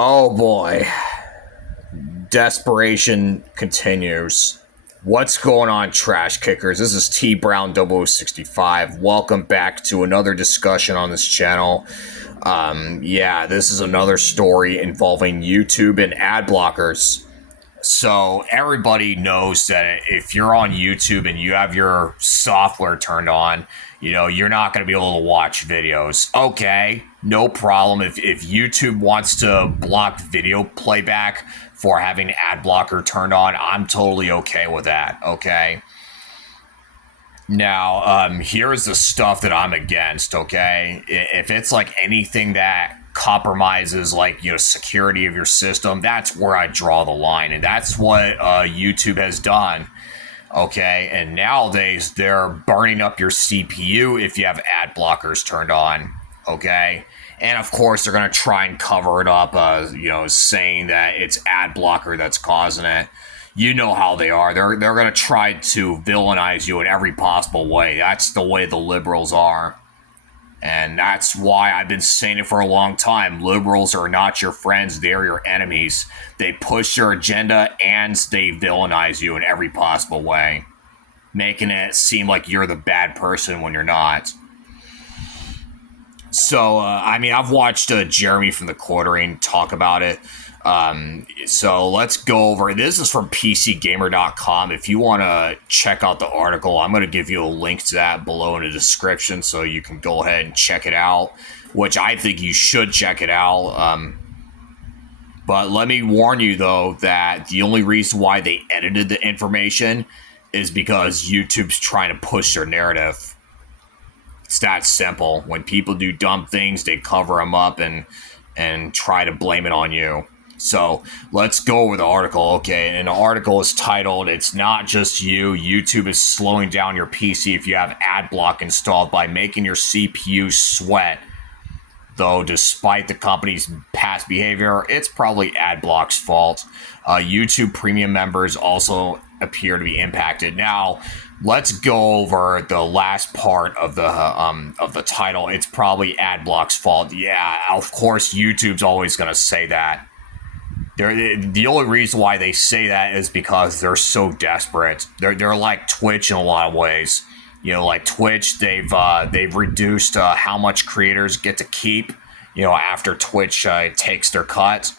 Oh boy. Desperation continues. What's going on, trash kickers? This is TBrown0065. Welcome back to another discussion on this channel. This is another story involving YouTube and ad blockers. So everybody knows that if you're on YouTube and you have your software turned on, you're not going to be able to watch videos. Okay, no problem. If YouTube wants to block video playback for having ad blocker turned on, I'm totally okay with that. Okay. Now, here's the stuff that I'm against. Okay, if it's like anything that compromises security of your system, that's where I draw the line, and that's what YouTube has done. Okay, and nowadays they're burning up your CPU if you have ad blockers turned on. Okay, and of course they're gonna try and cover it up, saying that it's ad blocker that's causing it. You know how they are. They're gonna try to villainize you in every possible way. That's the way the liberals are. And that's why I've been saying it for a long time. Liberals are not your friends, they're your enemies. They push your agenda and they villainize you in every possible way, making it seem like you're the bad person when you're not. So, I've watched Jeremy from the Quartering talk about it. So let's go over. This is from PCGamer.com. If you want to check out the article, I'm going to give you a link to that below in the description so you can go ahead and check it out, which I think you should check it out. But let me warn you, though, that the only reason why they edited the information is because YouTube's trying to push their narrative. It's that simple. When people do dumb things, they cover them up and try to blame it on you. So let's go over the article, okay? And the article is titled, "It's Not Just You. YouTube is slowing down your PC if you have ad block installed by making your CPU sweat." Though despite the company's past behavior, it's probably ad block's fault. YouTube premium members also appear to be impacted. Now, let's go over the last part of the title. It's probably ad block's fault. Yeah, of course, YouTube's always going to say that. The only reason why they say that is because they're so desperate. They're like Twitch in a lot of ways. Like Twitch, they've reduced how much creators get to keep. After Twitch takes their cut,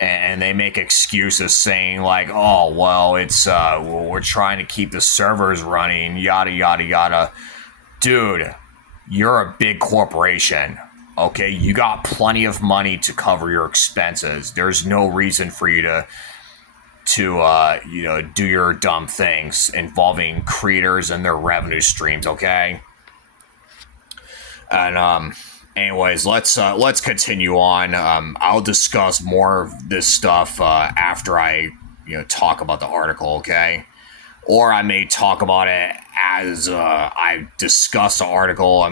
and they make excuses saying like, "Oh, well, it's we're trying to keep the servers running, yada yada yada." Dude, you're a big corporation. Okay, you got plenty of money to cover your expenses. There's no reason for you to do your dumb things involving creators and their revenue streams. Okay, and anyways, let's continue on. I'll discuss more of this stuff after I talk about the article. Okay, or I may talk about it as I discuss the article.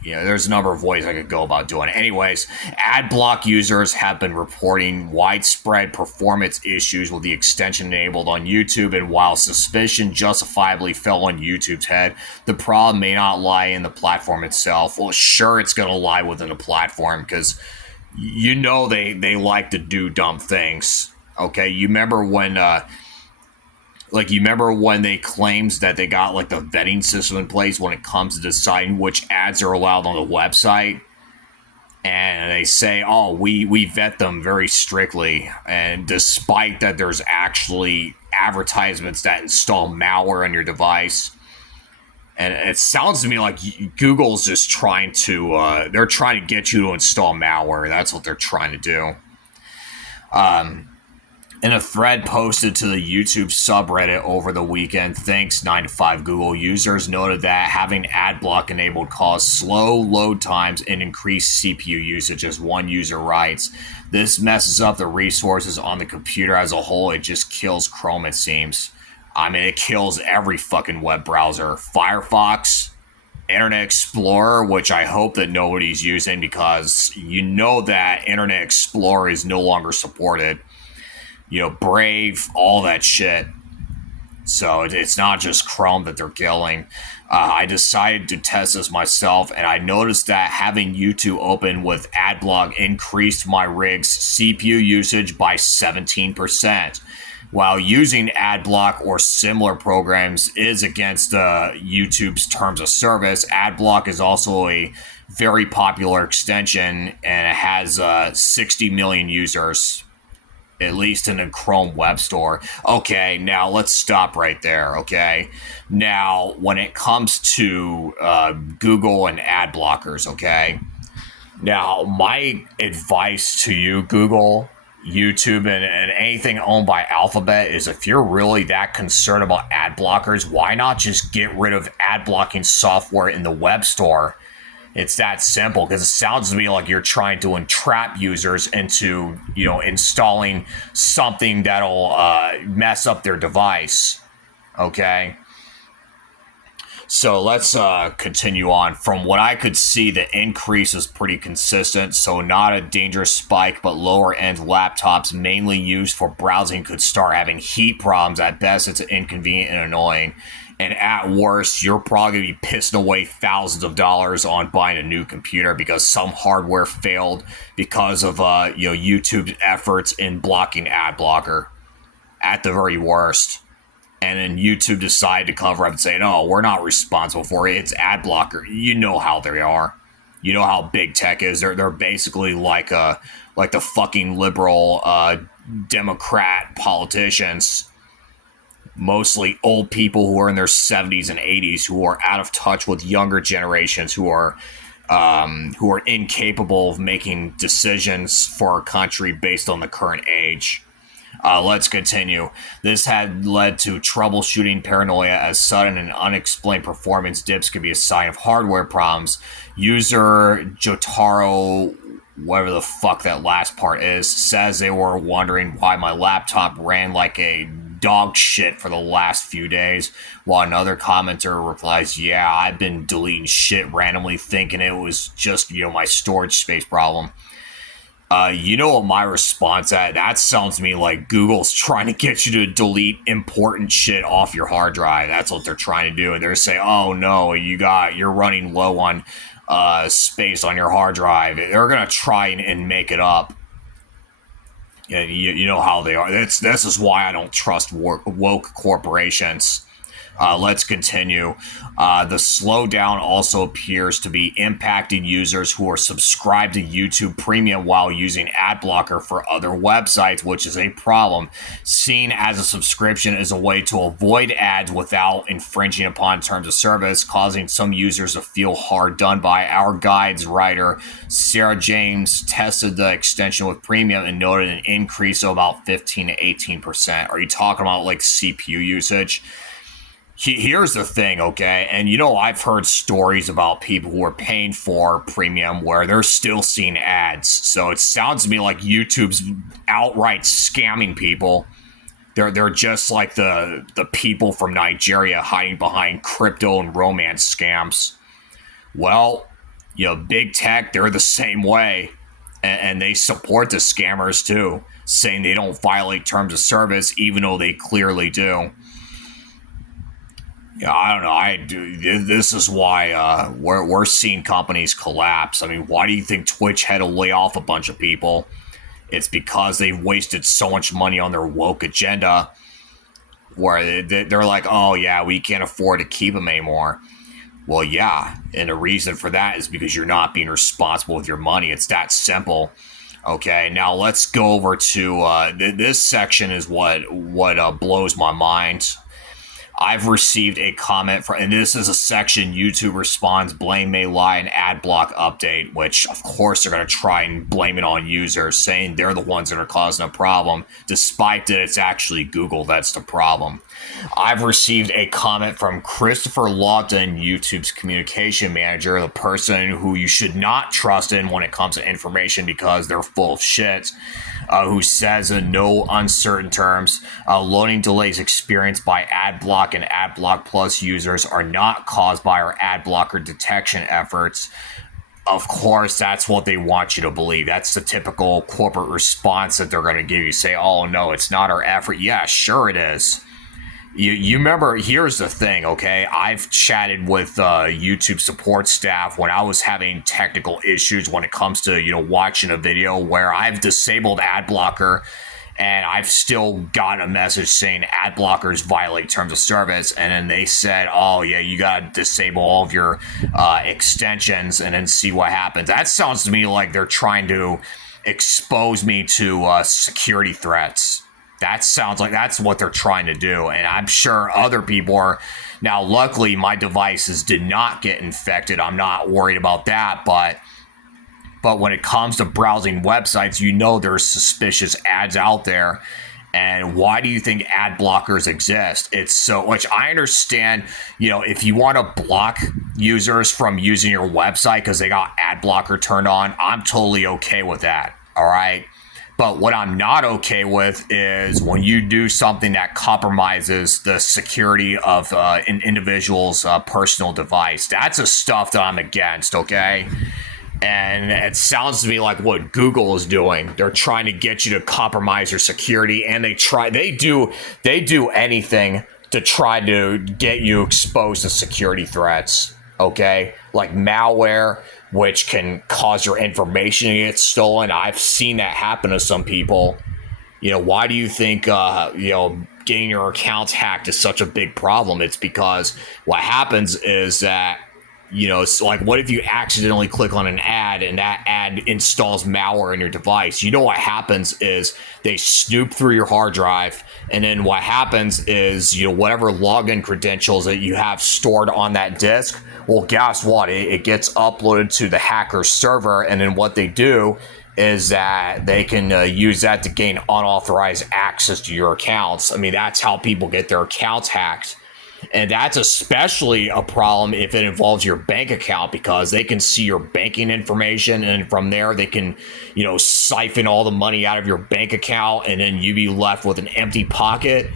There's a number of ways I could go about doing it. Anyways, ad block users have been reporting widespread performance issues with the extension enabled on YouTube, and while suspicion justifiably fell on YouTube's head, the problem may not lie in the platform itself. Well, sure, it's going to lie within the platform because they like to do dumb things. Okay, you remember when they claimed that they got like the vetting system in place when it comes to deciding which ads are allowed on the website, and they say, "Oh, we vet them very strictly," and despite that, there's actually advertisements that install malware on your device, and it sounds to me like Google's just trying to they're trying to get you to install malware. That's what they're trying to do. In a thread posted to the YouTube subreddit over the weekend, thanks 9to5 Google, users noted that having ad block enabled caused slow load times and increased CPU usage, as one user writes. "This messes up the resources on the computer as a whole. It just kills Chrome, it seems." It kills every fucking web browser. Firefox, Internet Explorer, which I hope that nobody's using because that Internet Explorer is no longer supported. Brave, all that shit. So it's not just Chrome that they're killing. I decided to test this myself, and I noticed that having YouTube open with AdBlock increased my rig's CPU usage by 17%. While using AdBlock or similar programs is against YouTube's terms of service, AdBlock is also a very popular extension, and it has 60 million users, at least in the Chrome Web Store. Okay, now let's stop right there, okay? Now, when it comes to Google and ad blockers, okay? Now, my advice to you, Google, YouTube, and anything owned by Alphabet is if you're really that concerned about ad blockers, why not just get rid of ad blocking software in the web store? It's that simple, because it sounds to me like you're trying to entrap users into, installing something that'll mess up their device. Okay. So let's continue on. From what I could see, the increase is pretty consistent. So not a dangerous spike, but lower end laptops mainly used for browsing could start having heat problems. At best, it's inconvenient and annoying. And at worst, you're probably going to be pissing away thousands of dollars on buying a new computer because some hardware failed because of YouTube's efforts in blocking ad blocker at the very worst. And then YouTube decided to cover up and say, no, we're not responsible for it. It's ad blocker. You know how they are. You know how big tech is. They're basically like the fucking liberal Democrat politicians. Mostly old people who are in their 70s and 80s who are out of touch with younger generations who are incapable of making decisions for our country based on the current age. Let's continue. This had led to troubleshooting paranoia, as sudden and unexplained performance dips could be a sign of hardware problems. User Jotaro, whatever the fuck that last part is, says they were wondering why my laptop ran like a dog shit for the last few days, while another commenter replies, yeah, I've been deleting shit randomly thinking it was just, my storage space problem. You know what my response at? That sounds to me like Google's trying to get you to delete important shit off your hard drive. That's what they're trying to do. And they're saying, oh no, you're running low on space on your hard drive. They're going to try and make it up. Yeah, you know how they are. This is why I don't trust woke corporations. Let's continue. The slowdown also appears to be impacting users who are subscribed to YouTube Premium while using ad blocker for other websites, which is a problem. Seen as a subscription is a way to avoid ads without infringing upon terms of service, causing some users to feel hard done by. Our guides writer, Sarah James, tested the extension with Premium and noted an increase of about 15 to 18%. Are you talking about like CPU usage? Here's the thing, okay? And I've heard stories about people who are paying for Premium where they're still seeing ads. So it sounds to me like YouTube's outright scamming people. They're just like the people from Nigeria hiding behind crypto and romance scams. Well, big tech, they're the same way. And they support the scammers too, saying they don't violate terms of service, even though they clearly do. Yeah, I don't know. This is why we're seeing companies collapse. I mean, why do you think Twitch had to lay off a bunch of people? It's because they've wasted so much money on their woke agenda, where they're like, oh yeah, we can't afford to keep them anymore. Well, yeah, and the reason for that is because you're not being responsible with your money. It's that simple. Okay, now let's go over to this section is what blows my mind. I've received a comment from, and this is a section YouTube responds, blame may lie, and ad block update, which of course they're going to try and blame it on users, saying they're the ones that are causing a problem, despite that it's actually Google that's the problem. I've received a comment from Christopher Lawton, YouTube's communication manager, the person who you should not trust in when it comes to information because they're full of shit. Who says in no uncertain terms, loading delays experienced by AdBlock and AdBlock Plus users are not caused by our ad blocker detection efforts. Of course, that's what they want you to believe. That's the typical corporate response that they're going to give you. Say, oh, no, it's not our effort. Yeah, sure it is. You remember, here's the thing, okay? I've chatted with YouTube support staff when I was having technical issues when it comes to, watching a video where I've disabled ad blocker and I've still gotten a message saying ad blockers violate terms of service. And then they said, oh, yeah, you got to disable all of your extensions and then see what happens. That sounds to me like they're trying to expose me to security threats. That sounds like that's what they're trying to do. And I'm sure other people are. Now, luckily, my devices did not get infected. I'm not worried about that. But when it comes to browsing websites, there's suspicious ads out there. And why do you think ad blockers exist? It's so, which I understand, if you want to block users from using your website because they got ad blocker turned on, I'm totally okay with that. All right. But what I'm not okay with is when you do something that compromises the security of an individual's personal device. That's the stuff that I'm against, okay? And it sounds to me like what Google is doing. They're trying to get you to compromise your security, and they do anything to try to get you exposed to security threats, okay? Like malware, which can cause your information to get stolen. I've seen that happen to some people. Why do you think, getting your accounts hacked is such a big problem? It's because what happens is that, so like what if you accidentally click on an ad and that ad installs malware in your device? What happens is they snoop through your hard drive, and then what happens is, whatever login credentials that you have stored on that disk, well, guess what? It gets uploaded to the hacker's server, and then what they do is that they can use that to gain unauthorized access to your accounts. I mean, that's how people get their accounts hacked. And that's especially a problem if it involves your bank account, because they can see your banking information, and from there they can, siphon all the money out of your bank account, and then you be left with an empty pocket.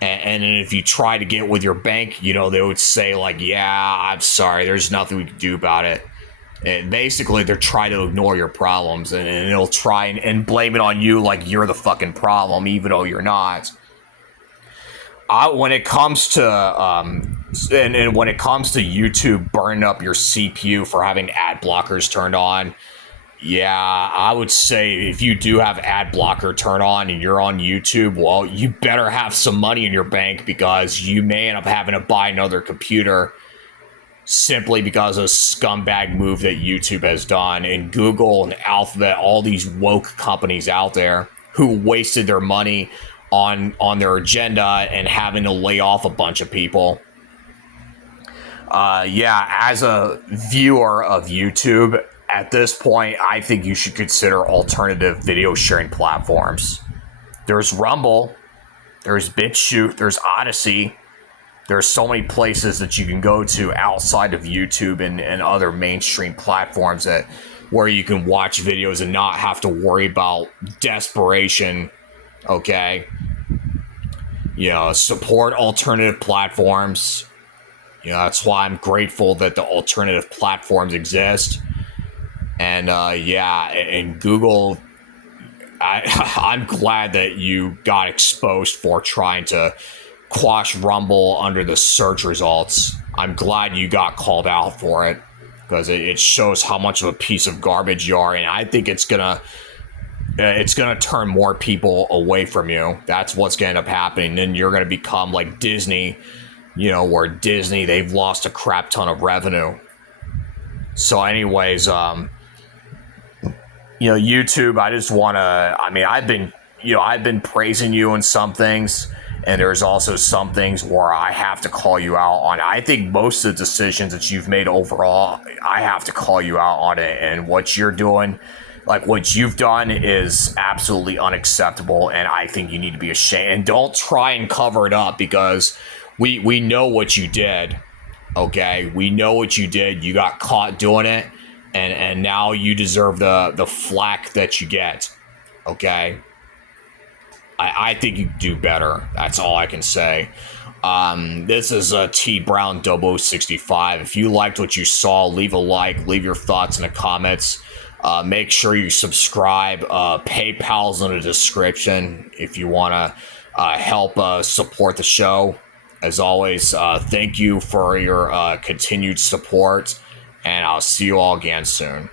And then if you try to get with your bank, they would say like, yeah, I'm sorry, there's nothing we can do about it. And basically, they're trying to ignore your problems, and they'll try and blame it on you like you're the fucking problem, even though you're not. When it comes to when it comes to YouTube burning up your CPU for having ad blockers turned on, yeah, I would say if you do have ad blocker turned on and you're on YouTube, well, you better have some money in your bank, because you may end up having to buy another computer simply because of a scumbag move that YouTube has done, and Google and Alphabet, all these woke companies out there who wasted their money on their agenda and having to lay off a bunch of people. As a viewer of YouTube, at this point, I think you should consider alternative video sharing platforms. There's Rumble, there's BitChute, there's Odyssey. There's so many places that you can go to outside of YouTube and other mainstream platforms where you can watch videos and not have to worry about desperation, okay? Support alternative platforms. That's why I'm grateful that the alternative platforms exist. And and Google, I'm glad that you got exposed for trying to quash Rumble under the search results. I'm glad you got called out for it, because it shows how much of a piece of garbage you are, and I think it's gonna turn more people away from you. That's what's gonna end up happening. Then you're gonna become like Disney, where Disney, they've lost a crap ton of revenue. So anyways, YouTube, I just want to, I've been praising you in some things, and there's also some things where I have to call you out on. I think most of the decisions that you've made overall, I have to call you out on it. And what you're doing, like what you've done, is absolutely unacceptable. And I think you need to be ashamed. And don't try and cover it up, because we know what you did. Okay, we know what you did. You got caught doing it, and now you deserve the flack that you get. Okay. I think you do better. That's all I can say. This is TBrown0065. If you liked what you saw, leave a like, leave your thoughts in the comments. Make sure you subscribe. PayPal's in the description if you want to help support the show. As always, thank you for your continued support, and I'll see you all again soon.